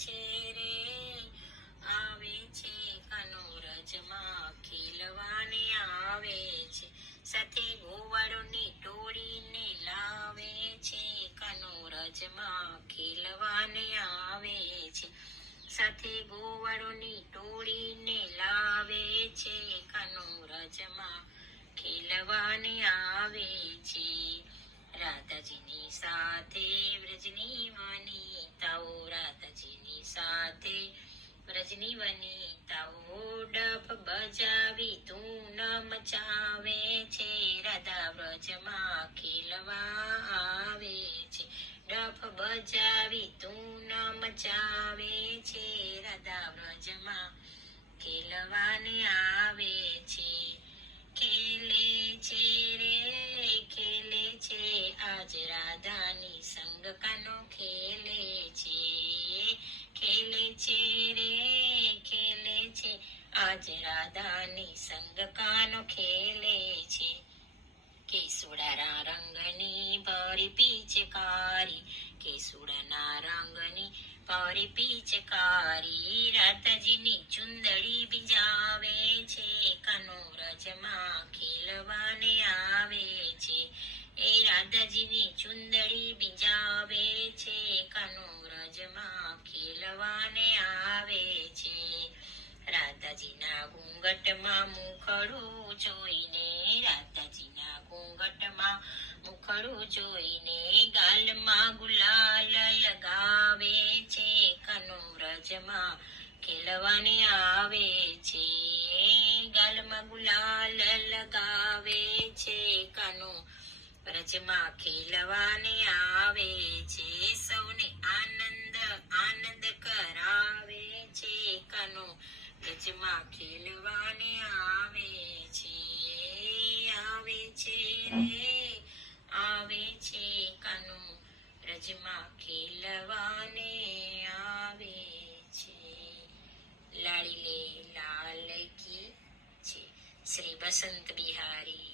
છે રે, આવે છે કનો રજમાં ખેલવાને આવે છે, સાથે ગોવાળોની ટોળીને લાવે છે, કનો રજમાં ખેલવાને આવે છે, સાથે ગોવાળોની ટોળીને લાવે છે, કનો રજમાં ખેલવાને આવે છે. રાધાજીની સાથે વ્રજની વનિતાઓ, રાધાજીની સાથે વ્રજની વનિતાઓ ડફ બજાવી ધૂન મચાવે છે, રાધા વ્રજમાં ખેલવા આવે છે, ડફ બજાવી ધૂન મચાવે છે, રાધા વ્રજમાં ખેલવાને આવે છે. ખેલે છે રે, ખેલે છે આજ રાધાની સંગ કાનો ખેલે છે, ખેલે છે રે, ખેલે છે આજ રાધાની સંગ કાનો ખેલે છે. કેસુડાના રંગની ભરી પિચકારી, કેસુડાના રંગની ભરી પિચકારી, રાધાજીની ચુંદડી બીજાવે છે, કનો રજમાં ખેલવાને આવે છે, એ રાધાજીની ચુંદડી બીજાવે છે, કનો રજમાં ખેલવાને આવે છે. રાધાજીના ઘૂંઘટમાં મુખડું જોઈને, રાધાજીના ઘૂંઘટમાં મુખડું જોઈને, ગાલમાં ગુલાલ લગાવે છે, કનો રજમાં ખેલવાને આવે છે, ગાલમાં ગુલાલ લગાવે છે, કનો રજમાં ખેલવાને આવે છે, સૌને આનંદ આનંદ કરાવે છે, કનો રજમાં ખેલવાને આવે છે, આવે છે રે, આવે છે કનો રજમાં ખેલવાને આવે છે. લાડીલે લાલ કી છે. શ્રી બસંત બિહારી